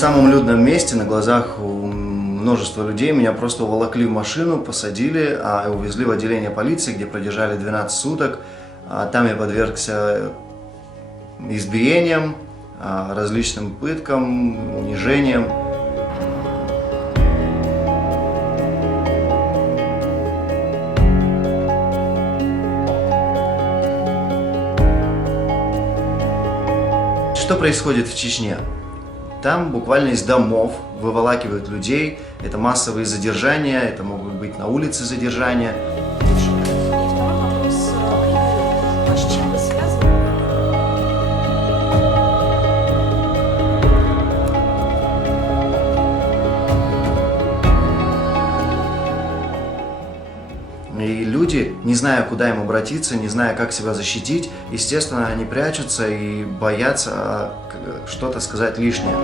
самом людном месте, на глазах у множества людей, меня просто уволокли в машину, посадили, и увезли в отделение полиции, где продержали 12 суток. Там я подвергся избиениям, различным пыткам, унижениям. Что происходит в Чечне? Там буквально из домов выволакивают людей, это массовые задержания, это могут быть на улице задержания. И люди, не зная, куда им обратиться, не зная, как себя защитить, естественно, они прячутся и боятся что-то сказать лишнее.